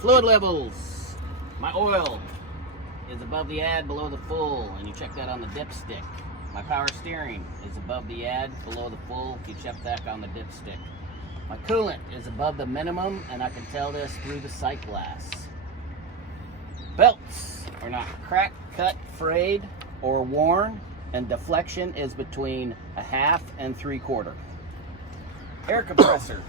Fluid levels. My oil is above the add, below the full, and you check that on the dipstick. My power steering is above the add, below the full, you check that on the dipstick. My coolant is above the minimum, and I can tell this through the sight glass. Belts are not cracked, cut, frayed, or worn, and deflection is between 1/2 and 3/4. Air compressor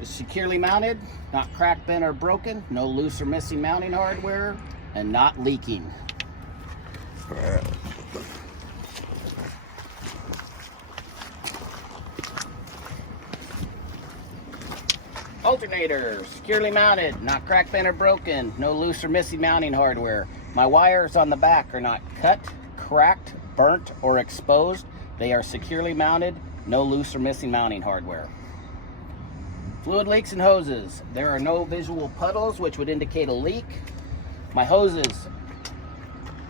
is securely mounted, not cracked, bent, or broken, no loose or missing mounting hardware, and not leaking. Alternator, securely mounted, not cracked, bent, or broken, no loose or missing mounting hardware. My wires on the back are not cut, cracked, burnt, or exposed. They are securely mounted, no loose or missing mounting hardware. Fluid leaks and hoses. There are no visual puddles which would indicate a leak. My hoses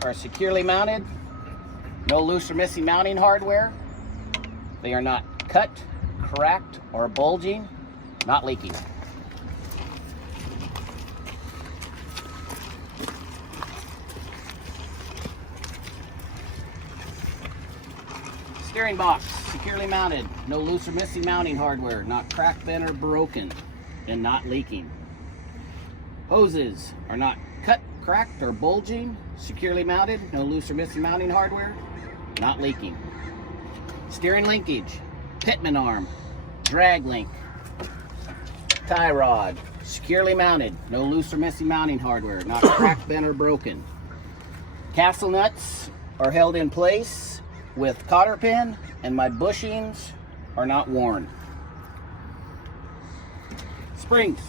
are securely mounted, no loose or missing mounting hardware. They are not cut, cracked, or bulging, not leaking. Steering box, securely mounted, no loose or missing mounting hardware, not cracked, bent, or broken, and not leaking. Hoses are not cut, cracked, or bulging, securely mounted, no loose or missing mounting hardware, not leaking. Steering linkage, pitman arm, drag link, tie rod, securely mounted, no loose or missing mounting hardware, not cracked, bent, or broken. Castle nuts are held in place with cotter pin, and my bushings are not worn. Springs,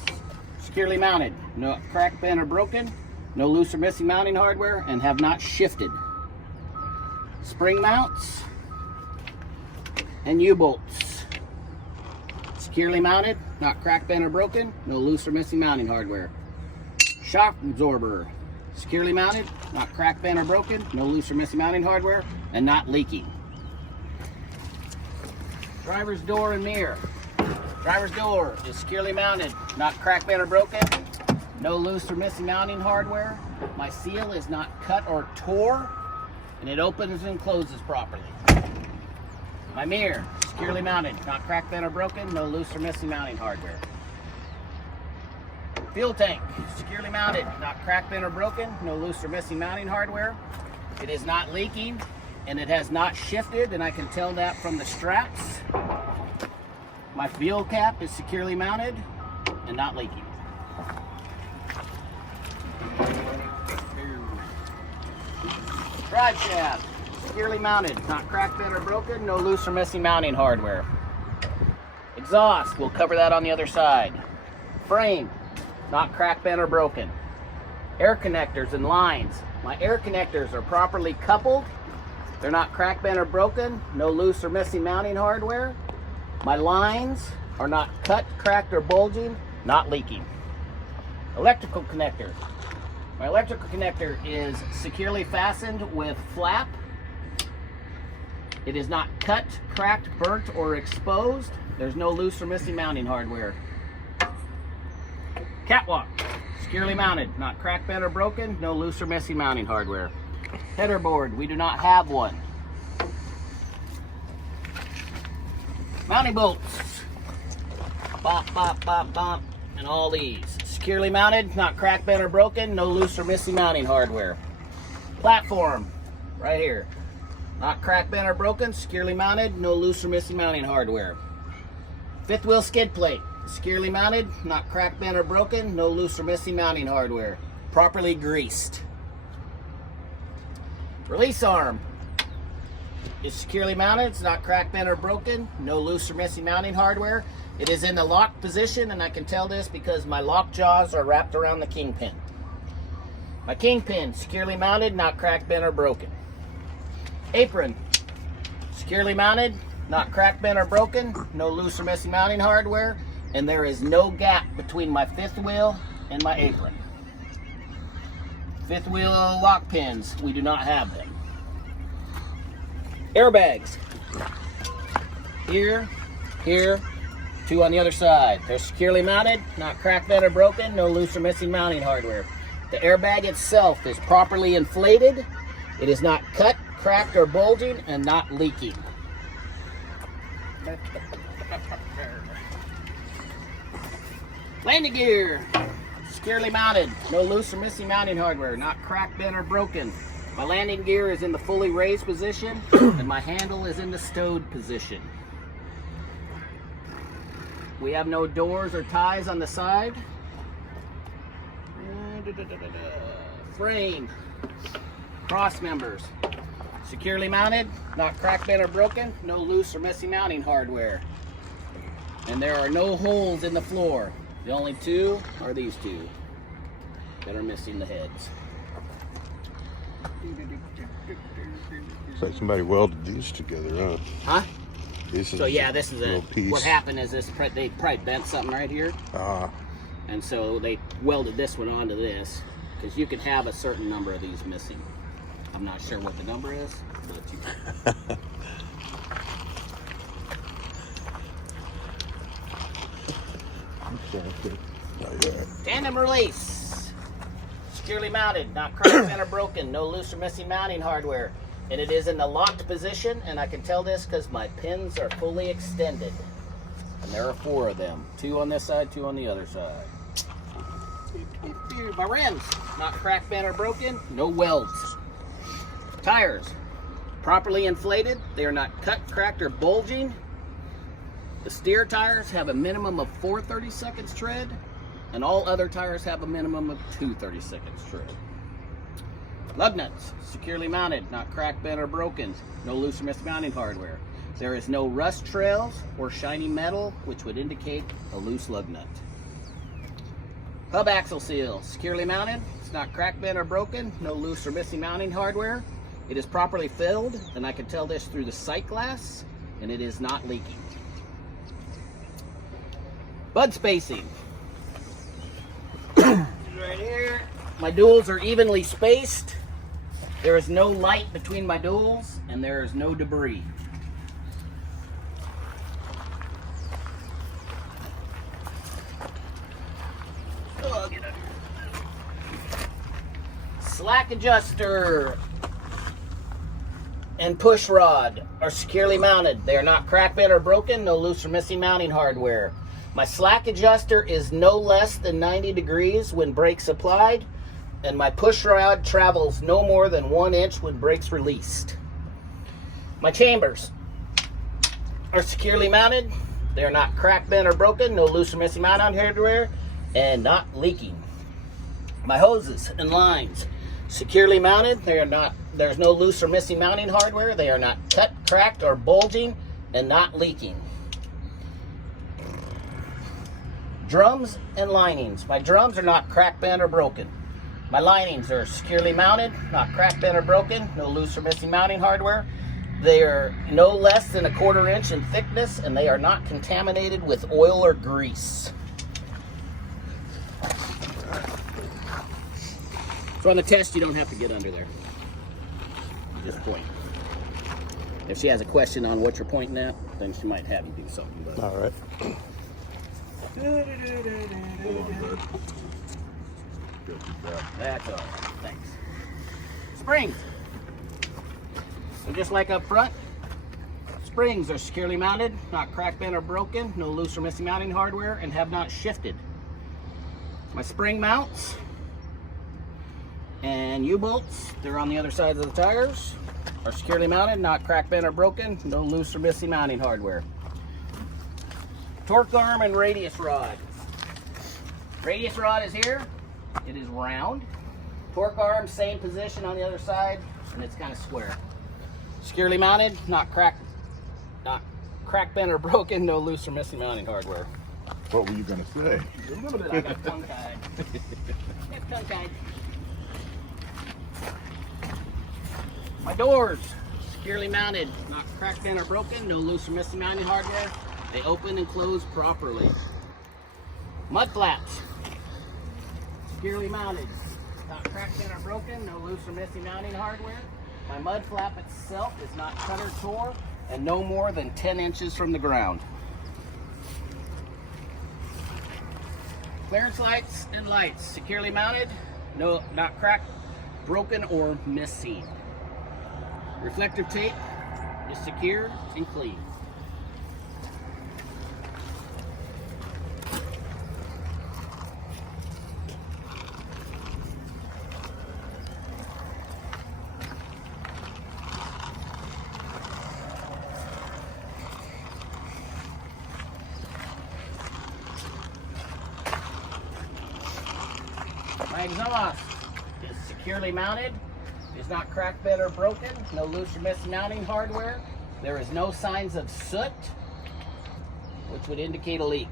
securely mounted, no cracked, bent, or broken, no loose or missing mounting hardware, and have not shifted. Spring mounts and U-bolts, securely mounted, not cracked, bent, or broken, no loose or missing mounting hardware. Shock absorber, securely mounted, not cracked, bent, or broken, no loose or missing mounting hardware, and not leaking. Driver's door and mirror. Driver's door is securely mounted, not cracked, bent, or broken, no loose or missing mounting hardware. My seal is not cut or tore, and it opens and closes properly. My mirror, securely mounted, not cracked, bent, or broken, no loose or missing mounting hardware. Fuel tank, securely mounted, not cracked, bent, or broken, no loose or missing mounting hardware. It is not leaking, and it has not shifted, and I can tell that from the straps. My fuel cap is securely mounted and not leaking. Drive shaft, securely mounted, not cracked, bent, or broken, no loose or missing mounting hardware. Exhaust, we'll cover that on the other side. Frame, not cracked, bent, or broken. Air connectors and lines. My air connectors are properly coupled. They're not cracked, bent, or broken, no loose or missing mounting hardware. My lines are not cut, cracked, or bulging, not leaking. Electrical connector. My electrical connector is securely fastened with flap. It is not cut, cracked, burnt, or exposed. There's no loose or missing mounting hardware. Catwalk, securely mounted, not cracked, bent, or broken, no loose or missing mounting hardware. Header board, we do not have one. Mounting bolts, bop, bop, bop, bop, and all these. Securely mounted, not cracked, bent, or broken, no loose or missing mounting hardware. Platform, right here. Not cracked, bent, or broken, securely mounted, no loose or missing mounting hardware. Fifth wheel skid plate, securely mounted, not cracked, bent, or broken, no loose or missing mounting hardware. Properly greased. Release arm is securely mounted, it's not cracked, bent, or broken, no loose or missing mounting hardware. It is in the lock position, and I can tell this because my lock jaws are wrapped around the kingpin. My kingpin, securely mounted, not cracked, bent, or broken. Apron, securely mounted, not cracked, bent, or broken, no loose or missing mounting hardware, and there is no gap between my fifth wheel and my apron. Fifth wheel lock pins, we do not have them. Airbags, here, here, Two on the other side. They're securely mounted, not cracked, bent, or broken, no loose or missing mounting hardware. The airbag itself is properly inflated. It is not cut, cracked, or bulging, and not leaking. Landing gear, securely mounted, no loose or missing mounting hardware, not cracked, bent, or broken. My landing gear is in the fully raised position, and my handle is in the stowed position. We have no doors or ties on the side. Frame, cross members, securely mounted, not cracked, bent, or broken, no loose or messy mounting hardware. And there are no holes in the floor. The only two are these two that are missing the heads. Looks like somebody welded these together, huh? Huh? So yeah, this is a piece. What happened is they probably bent something right here. And so they welded this one onto this, because you can have a certain number of these missing. I'm not sure what the number is, but you can. Tandem release. Securely mounted, not cracked, bent, or broken, no loose or missing mounting hardware. And it is in the locked position, and I can tell this because my pins are fully extended. And there are 4 of them. 2 on this side, 2 on the other side. My rims, not cracked, bent, or broken, no welds. Tires, properly inflated. They are not cut, cracked, or bulging. The steer tires have a minimum of 4 30-seconds tread, and all other tires have a minimum of 2 30-seconds tread. Lug nuts, securely mounted, not cracked, bent, or broken, no loose or missing mounting hardware. There is no rust trails or shiny metal, which would indicate a loose lug nut. Hub axle seal, securely mounted, it's not cracked, bent, or broken, no loose or missing mounting hardware. It is properly filled, and I can tell this through the sight glass, and it is not leaking. Bud spacing. Right here. My duals are evenly spaced. There is no light between my duals, and there is no debris. Oh, get under. Slack adjuster and push rod are securely mounted. They are not cracked, bent, or broken, no loose or missing mounting hardware. My slack adjuster is no less than 90 degrees when brakes applied, and my push rod travels no more than 1 inch when brakes released. My chambers are securely mounted. They are not cracked, bent, or broken, no loose or missing mounting hardware, and not leaking. My hoses and lines, securely mounted. There's no loose or missing mounting hardware. They are not cut, cracked, or bulging, and not leaking. Drums and linings. My drums are not cracked, bent, or broken. My linings are securely mounted, not cracked, bent, or broken, no loose or missing mounting hardware. They are no less than 1/4 inch in thickness, and they are not contaminated with oil or grease. So on the test, you don't have to get under there. You just point. If she has a question on what you're pointing at, then she might have you do something. But... All right. That's all right. Thanks. Springs. So just like up front, springs are securely mounted, not cracked, bent, or broken, no loose or missing mounting hardware, and have not shifted. My spring mounts and U-bolts, they're on the other side of the tires, are securely mounted, not cracked, bent, or broken, no loose or missing mounting hardware. Torque arm and radius rod. Radius rod is here. It is round. Torque arm, same position on the other side, and it's kind of square. Securely mounted, not cracked, bent, or broken, no loose or missing mounting hardware. What were you going to say? I got tongue-tied. Got tongue-tied. My doors, securely mounted, not cracked, bent, or broken, no loose or missing mounting hardware. They open and close properly. Mud flaps, securely mounted, not cracked, bent, or broken, no loose or missing mounting hardware. My mud flap itself is not cut or tore, and no more than 10 inches from the ground. Clearance lights and lights securely mounted, no, not cracked, broken, or missing. Reflective tape is secure and clean. My exhaust is securely mounted, is not cracked, bent, or broken, no loose or missing mounting hardware. There is no signs of soot, which would indicate a leak.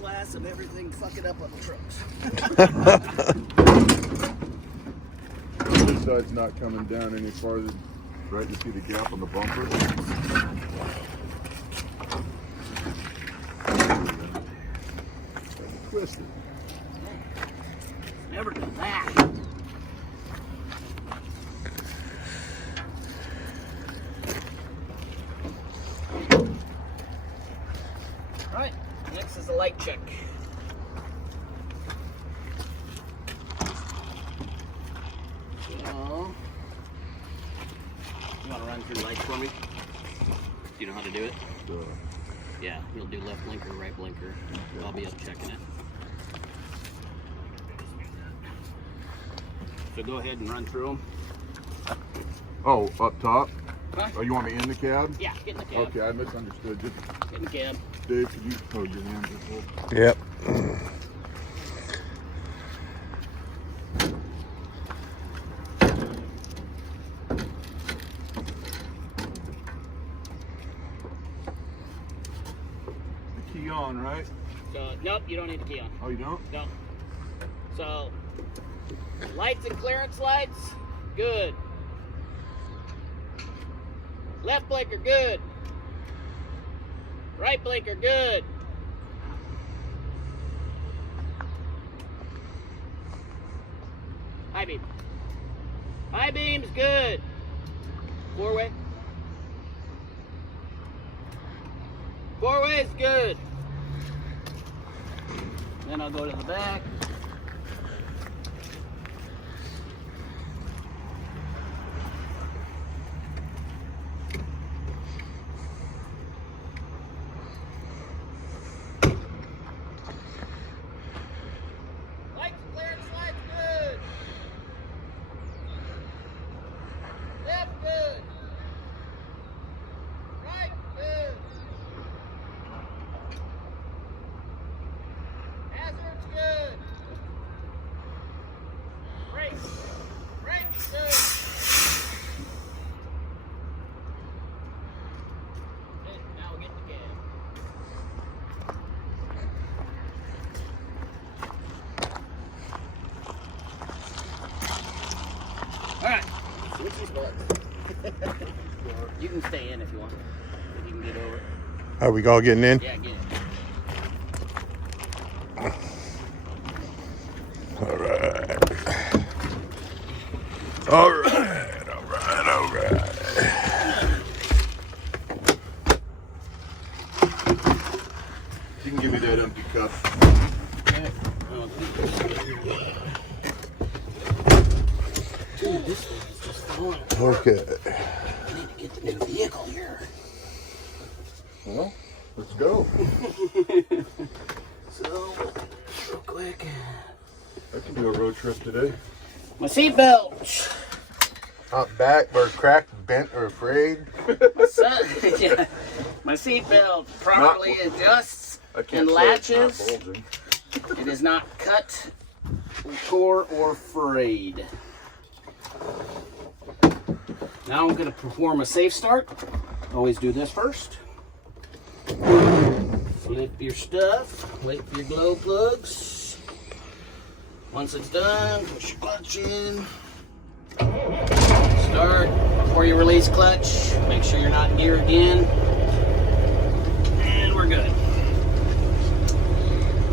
Class of everything fucking up on the trucks. This side's not coming down any farther. Right, you see the gap on the bumper? Twisted. Never do that. Alright, next is a light check. So, you want to run through the lights for me? Do you know how to do it? Yeah, you'll do left blinker, right blinker. I'll be up checking it. So go ahead and run through them. Oh, up top? Huh? Oh, you want me in the cab? Yeah, get in the cab. Okay, I misunderstood. Just, Get in the cab. Dave, could you hold your hands up? Yep. The key on, right? So, nope, you don't need the key on. Oh, you don't? No. So, lights and clearance lights, good. Left blinker, good. Right blinker, good. High beam. High beam's good. Four-way. Four-way's good. Then I'll go to the back. Lights and clearance lights good. Left good. Right good. Hazards good. Brakes. Brakes good. Okay, now we'll get the cab. Alright, switch these buttons. You can stay in if you want. If you can get over. Are we all getting in? Yeah, get it. All right. All right. All right. All right. You can give me that empty cup. Okay. Dude, this thing is just falling apart. Okay. I need to get the new vehicle here. Well, let's go. So, real quick. I can do a road trip today. My seatbelt. Up back, we're cracked, bent, or afraid. Yeah. My seatbelt properly adjusts I and can't say it's latches. not bulging. It is not cut tore or frayed. Now I'm going to perform a safe start. Always do this first. Flip your stuff, wait for your glow plugs. Once it's done, push your clutch in. Start. Before you release clutch, make sure you're not in gear again. And we're good.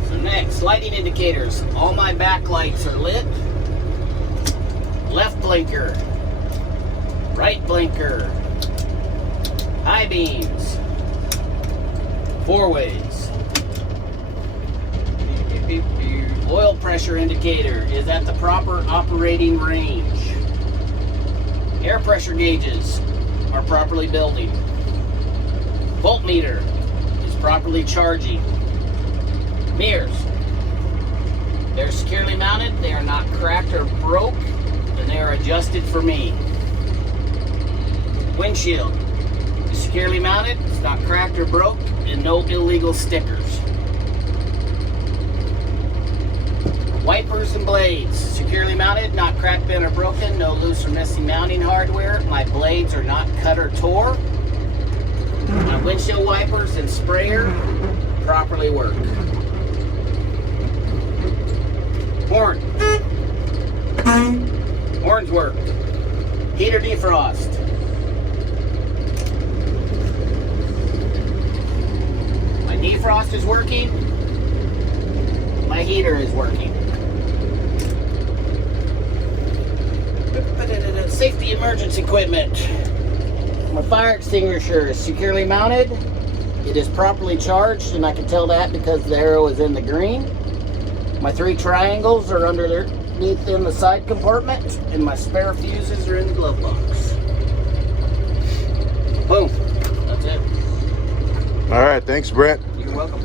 So next, lighting indicators. All my back lights are lit. Left blinker, right blinker, high beams, four ways. Oil pressure indicator is at the proper operating range. Air pressure gauges are properly building. Voltmeter is properly charging. Mirrors, they're securely mounted, they are not cracked or broke, and they are adjusted for me. Windshield is securely mounted, it's not cracked or broke, and no illegal stickers. Wipers and blades, securely mounted, not cracked, bent, or broken, no loose or messy mounting hardware. My blades are not cut or tore. My windshield wipers and sprayer properly work. Horn. Horns work. Heater defrost. My defrost is working. My heater is working. Safety emergency equipment. My fire extinguisher is securely mounted. It is properly charged, and I can tell that because the arrow is in the green. My 3 triangles are underneath in the side compartment, and my spare fuses are in the glove box. Boom. That's it. All right, thanks, Brett. You're welcome.